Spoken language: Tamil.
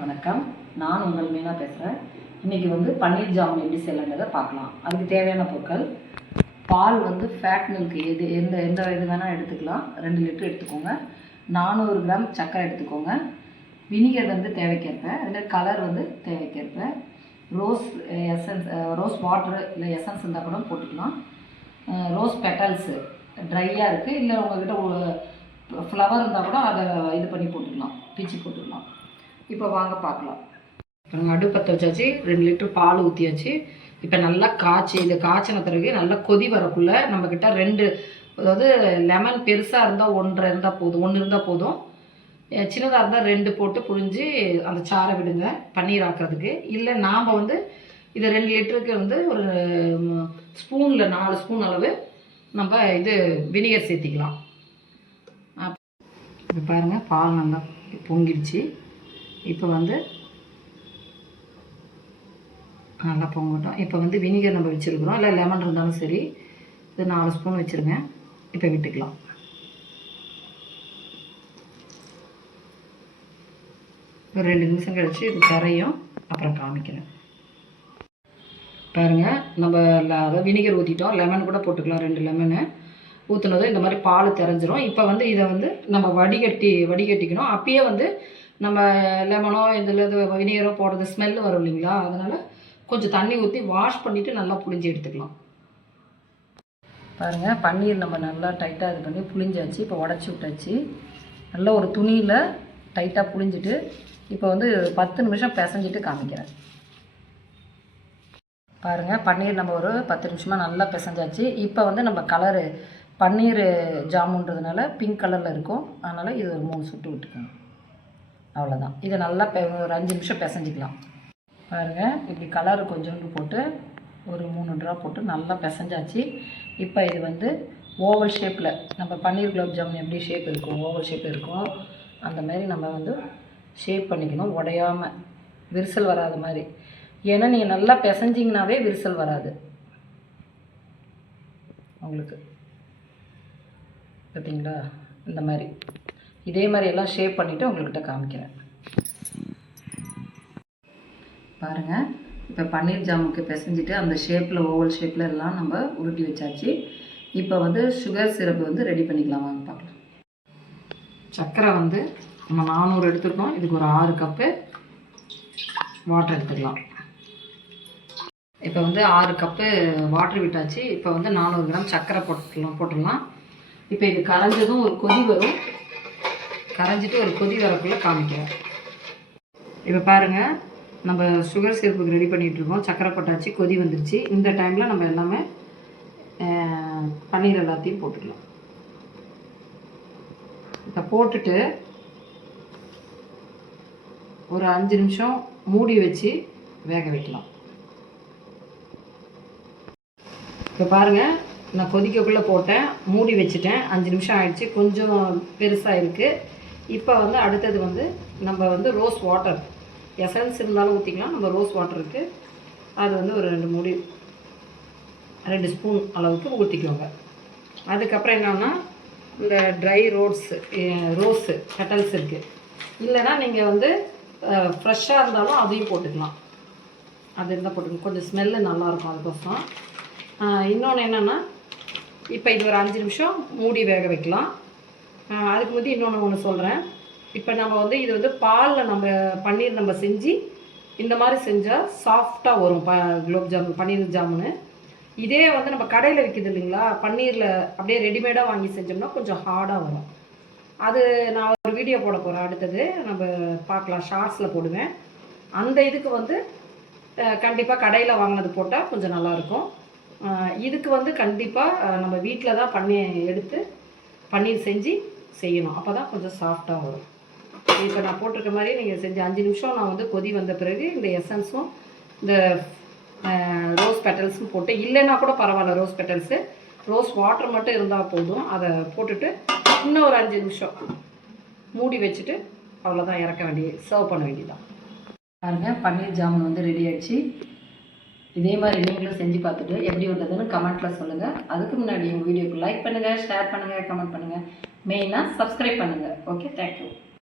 வணக்கம், நான் உங்கள் மீனா பேசுகிறேன். இன்றைக்கி பன்னீர் ஜாமுன் எப்படி செய்யலான்றதை பார்க்கலாம். அதுக்கு தேவையான பொருட்கள்: பால் ஃபேட் மில்க் எந்த இது வேணால் எடுத்துக்கலாம். 2 லிட்டர் எடுத்துக்கோங்க. 400 கிராம் சர்க்கரை எடுத்துக்கோங்க. வினிகர் தேவைக்கேற்ப. அதில் கலர் தேவைக்கேற்ப. ரோஸ் வாட்டர் இல்லை எசன்ஸ் இருந்தால் கூட போட்டுக்கலாம். ரோஸ் பெட்டல்ஸு ட்ரையாக இருக்குது, இல்லை உங்கள்கிட்ட ஃப்ளவர் இருந்தால் கூட அதை இது பண்ணி போட்டுக்கலாம், பிச்சு போட்டுக்கலாம். இப்போ வாங்க பார்க்கலாம். அடுப்பு பற்ற வச்சாச்சு, 2 லிட்டர் பால் ஊற்றியாச்சு. இப்போ நல்லா இதை காய்ச்சின பிறகு நல்லா கொதி வரக்குள்ளே நம்மக்கிட்ட 2, அதாவது லெமன் பெருசாக இருந்தால் 1 இருந்தால் போதும், 1 இருந்தால் போதும். சின்னதாக இருந்தால் 2 போட்டு புழிஞ்சு அந்த சாறை விடுங்க பன்னீர் ஆக்கிறதுக்கு. இல்லை நாம் இதை 2 லிட்டருக்கு ஒரு ஸ்பூனில் 4 ஸ்பூன் அளவு நம்ம வினிகர் சேர்த்திக்கலாம். இப்போ பாருங்கள், பால் நல்லா பொங்கிடுச்சு. இப்போ நல்லா பொங்கட்டும். இப்போ வினிகர் நம்ம வச்சுருக்குறோம், இல்லை லெமன் இருந்தாலும் சரி. இது 4 ஸ்பூன் வச்சுருங்க. இப்போ விட்டுக்கலாம். ஒரு 2 நிமிஷம் கழிச்சு இது கரையும், அப்புறம் காமிக்கிறேன். பாருங்கள், நம்ம அதை வினிகர் ஊற்றிட்டோம். லெமன் கூட போட்டுக்கலாம், 2 லெமனு ஊற்றுனதும் இந்த மாதிரி பால் தெரிஞ்சிரும். இப்போ இதை நம்ம வடிகட்டிக்கணும். அப்பயே நம்ம லெமனோ இதில் வினிகரோ போடுறது ஸ்மெல்லு வரும் இல்லைங்களா, அதனால் கொஞ்சம் தண்ணி ஊற்றி வாஷ் பண்ணிவிட்டு நல்லா புழிஞ்சு எடுத்துக்கலாம். பாருங்கள், பன்னீர் நம்ம நல்லா டைட்டாக இது பண்ணி புழிஞ்சாச்சு. இப்போ உடச்சி விட்டாச்சு. நல்லா ஒரு துணியில் டைட்டாக புழிஞ்சிட்டு இப்போ 10 நிமிஷம் பிசைஞ்சிட்டு காமிக்கிறேன். பாருங்கள், பன்னீர் நம்ம ஒரு 10 நிமிஷமாக நல்லா பிசைஞ்சாச்சு. இப்போ நம்ம கலரு பன்னீர் ஜாமுன்றதுனால பிங்க் கலரில் இருக்கும், அதனால் இது ஒரு 3 சுட்டு விட்டுக்கோங்க. அவ்வளோதான். இதை நல்லா ஒரு 5 நிமிஷம் பிசைஞ்சிக்கலாம். பாருங்கள், இப்படி கலர் கொஞ்சோண்டு போட்டு ஒரு 3 ட்ராப் போட்டு நல்லா பிசைஞ்சாச்சு. இப்போ இது ஓவல் ஷேப்பில், நம்ம பன்னீர் குலோப் ஜாமுன் எப்படி ஷேப் இருக்கும், ஓவல் ஷேப் இருக்கும், அந்த மாதிரி நம்ம ஷேப் பண்ணிக்கணும். உடையாமல் விரிசல் வராத மாதிரி. ஏன்னா நீங்கள் நல்லா பிசைஞ்சிங்கனாவே விரிசல் வராது உங்களுக்கு. பார்த்தீங்களா, இந்த மாதிரி இதே மாதிரி எல்லாம் ஷேப் பண்ணிவிட்டு உங்கள்கிட்ட காமிக்கிறேன். பாருங்கள், இப்போ பன்னீர் ஜாமுக்கு பிசைஞ்சிட்டு அந்த ஷேப்பில் ஓவல் ஷேப்பில் எல்லாம் நம்ம உருட்டி வச்சாச்சு. இப்போ சுகர் சிரப்பு ரெடி பண்ணிக்கலாம். வாங்க பார்க்கலாம். சர்க்கரை நம்ம 400 எடுத்துருக்கோம். இதுக்கு ஒரு 6 கப்பு வாட்டர் எடுத்துக்கலாம். இப்போ 6 கப்பு வாட்டர் விட்டாச்சு. இப்போ 400 கிராம் சர்க்கரை போட்டுடலாம். இப்போ இது கரைஞ்சதும் ஒரு கொதி வரும். கரைஞ்சிட்டு ஒரு கொதி வரக்குள்ளே காமிக்கிறேன். இப்போ பாருங்கள், நம்ம சுகர் சிரப்புக்கு ரெடி பண்ணிகிட்ருக்கோம். சர்க்கரை போட்டாச்சு, கொதி வந்துருச்சு. இந்த டைமில் நம்ம எல்லாமே பன்னீர் எல்லாத்தையும் போட்டுக்கலாம். இப்போ போட்டுட்டு ஒரு 5 நிமிஷம் மூடி வச்சு வேக வைக்கலாம். இப்போ பாருங்கள், நான் கொதிக்கக்குள்ளே போட்டேன், மூடி வச்சுட்டேன். 5 நிமிஷம் ஆகிடுச்சு. கொஞ்சம் பெருசாக இருக்குது. இப்போ அடுத்தது நம்ம ரோஸ் வாட்டர் எசன்ஸ் இருந்தாலும் ஊற்றிக்கலாம். நம்ம ரோஸ் வாட்டர் இருக்குது, அது ஒரு 2 ஸ்பூன் அளவுக்கு ஊற்றிக்கோங்க. அதுக்கப்புறம் என்னன்னா, இந்த ட்ரை ரோஸு பெட்டல்ஸ் இருக்குது. இல்லைன்னா நீங்கள் ஃப்ரெஷ்ஷாக இருந்தாலும் அதையும் போட்டுக்கலாம். அது இருந்தால் போட்டுக்கணும், கொஞ்சம் ஸ்மெல்லு நல்லாயிருக்கும். அதுக்கோசரம் இன்னொன்று என்னென்னா, இப்போ இது ஒரு 5 நிமிஷம் மூடி வேக வைக்கலாம். அதுக்கு முந்தி ஒன்று சொல்கிறேன். இப்போ நம்ம இது பாலில் நம்ம பன்னீர் நம்ம செஞ்சு இந்த மாதிரி செஞ்சால் சாஃப்டாக வரும் குலோப் ஜாமுன், பன்னீர் ஜாமுன்னு. இதே நம்ம கடையில் விற்கிது இல்லைங்களா, பன்னீரில் அப்படியே ரெடிமேடாக வாங்கி செஞ்சோம்னா கொஞ்சம் ஹார்டாக வரும். அது நான் ஒரு வீடியோ போட போகிறேன், அடுத்தது நம்ம பார்க்கலாம், ஷார்ட்ஸில் போடுவேன். அந்த இதுக்கு கண்டிப்பாக கடையில் வாங்கினது போட்டால் கொஞ்சம் நல்லாயிருக்கும். இதுக்கு கண்டிப்பாக நம்ம வீட்டில் தான் எடுத்து பன்னீர் செஞ்சு செய்யணும். அப்போ தான் கொஞ்சம் சாஃப்டாக வரும். இப்போ நான் போட்டிருக்க மாதிரி நீங்கள் செஞ்சு 5 நிமிஷம் நான் கொதி வந்த பிறகு இந்த எசன்ஸும் இந்த ரோஸ் பெட்டல்ஸும் போட்டு, இல்லைன்னா கூட பரவாயில்ல, ரோஸ் பெட்டல்ஸு ரோஸ் வாட்டர் மட்டும் இருந்தால் போதும். அதை போட்டுட்டு இன்னும் ஒரு 5 நிமிஷம் மூடி வச்சுட்டு அவ்வளோதான், இறக்க சர்வ் பண்ண வேண்டியதான். பாருங்கள், பன்னீர் ஜாமுன் ரெடி ஆகிடுச்சு. இதே மாதிரி நீங்களும் செஞ்சு பார்த்துட்டு எப்படி வந்ததுன்னு கமெண்ட்டில் சொல்லுங்கள். அதுக்கு முன்னாடி எங்கள் வீடியோக்கு லைக் பண்ணுங்கள், ஷேர் பண்ணுங்கள், கமெண்ட் பண்ணுங்கள், மெயினாக சப்ஸ்கிரைப் பண்ணுங்கள். Okay, thank you.